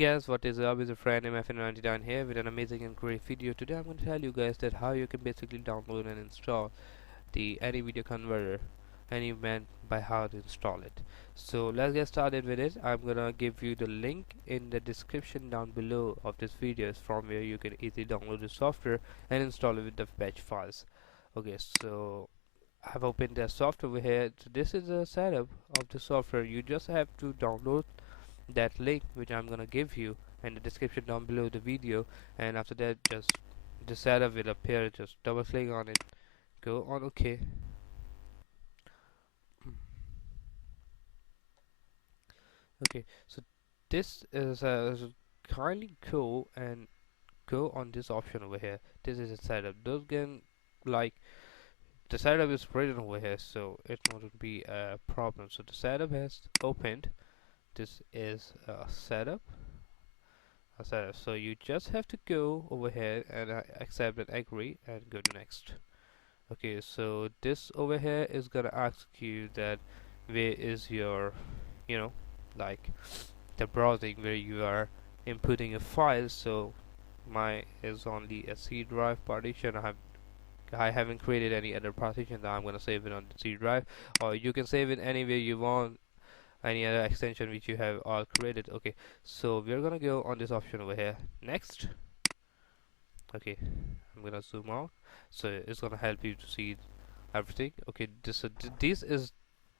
guys, what is up? Is your friend MFN99 here with an amazing and great video. Today I'm going to tell you guys that how you can basically download and install the any video converter and you meant by how to install it. So let's get started with it. I'm gonna give you the link in the description down below of this video from where you can easily download the software and install it with the fetch files. Okay, so I've opened the software over here. So this is a setup of the software. You just have to download that link which I'm gonna give you in the description down below the video, and after that just the setup will appear. Just double click on it, go on OK. Okay, so this is kindly go and go on this option over here. This is a setup. Those can like the setup is written over here, so it won't be a problem. So the setup has opened. This is a setup. So you just have to go over here and accept and agree and go to next. Okay, so this over here is gonna ask you that where is your, you know, like the browsing where you are inputting a file. So my is only a C drive partition. I haven't created any other partition that I'm gonna save it on the C drive, or you can save it anywhere you want, any other extension which you have all created. Okay, so we're gonna go on this option over here, next. Okay, I'm gonna zoom out, so it's gonna help you to see everything. Okay, this is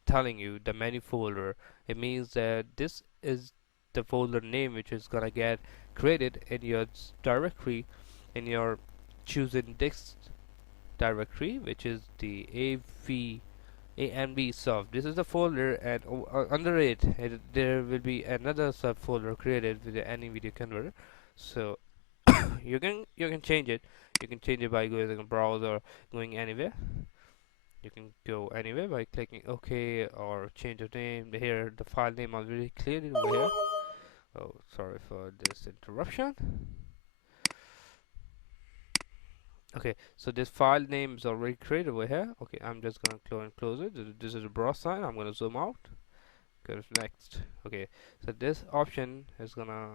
telling you the menu folder. It means that this is the folder name which is gonna get created in your directory, in your chosen disk directory, which is the AMB soft. This is the folder, and under it there will be another subfolder created with the any video converter. So you can change it. You can change it by going to the browser, going anywhere. You can go anywhere by clicking OK or change the name. Here the file name already cleared over here. Oh, sorry for this interruption. Okay, so this file name is already created over here. Okay, I'm just gonna close it. This is a browse sign. I'm gonna zoom out, go to next. Okay, so this option is gonna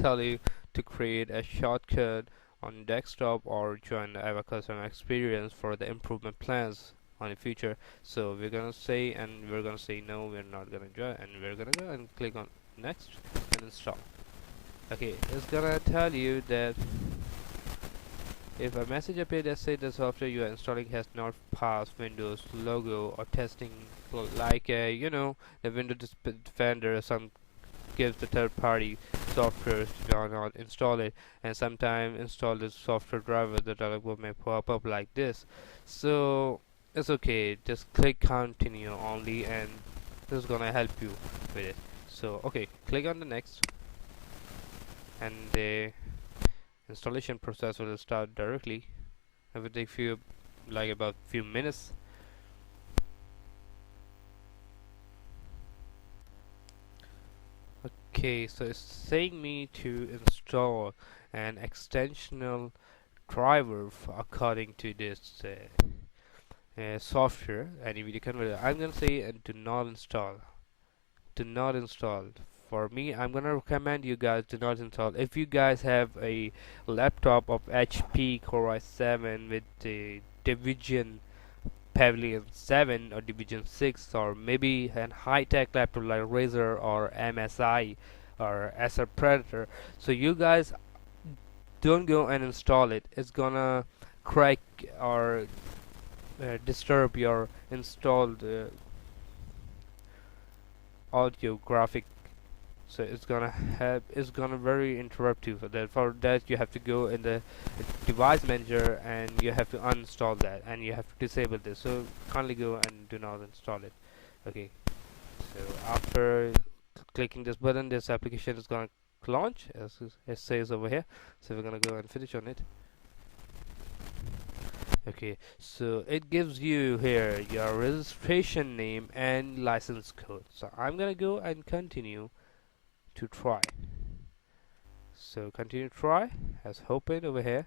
tell you to create a shortcut on desktop or join the Ava customer experience for the improvement plans on the future. So we're gonna say, and we're gonna say no, we're not gonna join, and we're gonna go and click on next and install. Okay, it's gonna tell you that if a message appears that says the software you are installing has not passed Windows logo or testing, like the Windows Defender, some gives the third-party software to not install it, and sometimes install the software driver. The dialog may pop up like this. So it's okay. Just click continue only, and this is gonna help you with it. So okay, click on the next, and the installation process will start directly. It will take about few minutes. Okay, so it's saying me to install an extensional driver according to this software any video converter. I'm gonna say do not install. Do not install. For me, I'm gonna recommend you guys do not install. If you guys have a laptop of HP Core i7 with the Division Pavilion 7 or Division 6, or maybe an high-tech laptop like Razer or MSI or Acer Predator, so you guys don't go and install it. It's gonna crack or disturb your installed audio graphic. So it's gonna very interruptive. For that you have to go in the device manager and you have to uninstall that, and you have to disable this. So kindly go and do not install it. Okay, so after clicking this button, this application is gonna launch as it says over here. So we're gonna go and finish on it. Okay, so it gives you here your registration name and license code. So I'm gonna go and continue to try. So continue to try has opened over here.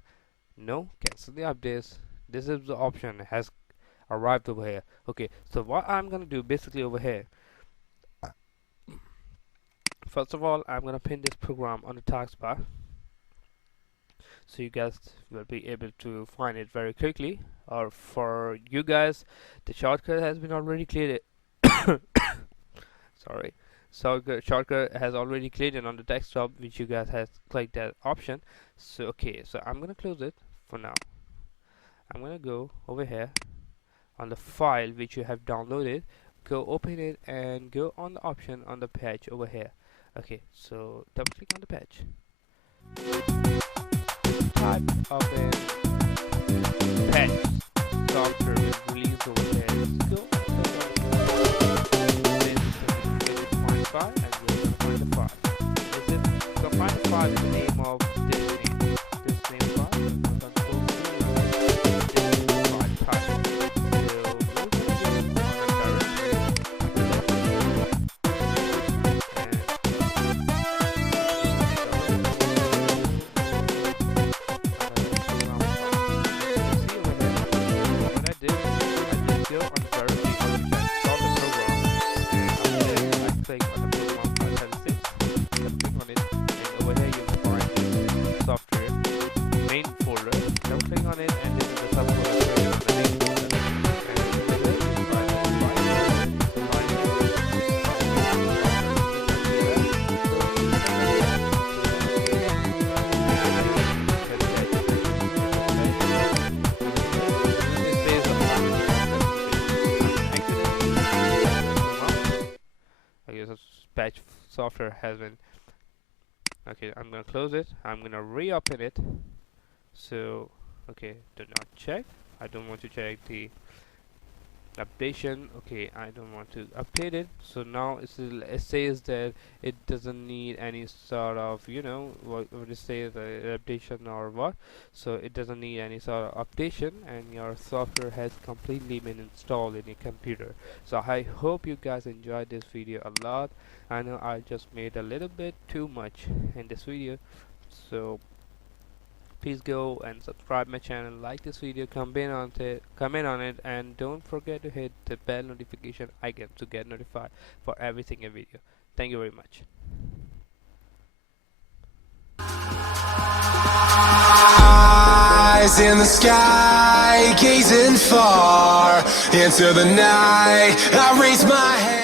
No, cancel the updates. This is the option has arrived over here. Okay, so what I'm gonna do basically over here, First of all, I'm gonna pin this program on the taskbar, so you guys will be able to find it very quickly. Or for you guys, the shortcut has been already cleared. Sorry. So shortcut has already cleared it on the desktop, which you guys has clicked that option. So okay, so I'm gonna close it for now. I'm gonna go over here on the file which you have downloaded, go open it and go on the option on the patch over here. Okay, so double click on the patch, type of a patch software will release over here. Let's go find file and we're gonna find the file. Is it go find the file in the name of this name file. Patch software has been okay. I'm gonna close it. I'm gonna reopen it. So okay, do not check. I don't want to check the updation. Okay, I don't want to update it. So now it says that it doesn't need any sort of, you know, what it says, updation or what. So it doesn't need any sort of updation, and your software has completely been installed in your computer. So I hope you guys enjoyed this video a lot. I know I just made a little bit too much in this video, so please go and subscribe my channel, like this video, comment on it, and don't forget to hit the bell notification icon to get notified for every single video. Thank you very much. Eyes in the sky, gazing far into the night, I raise my hand.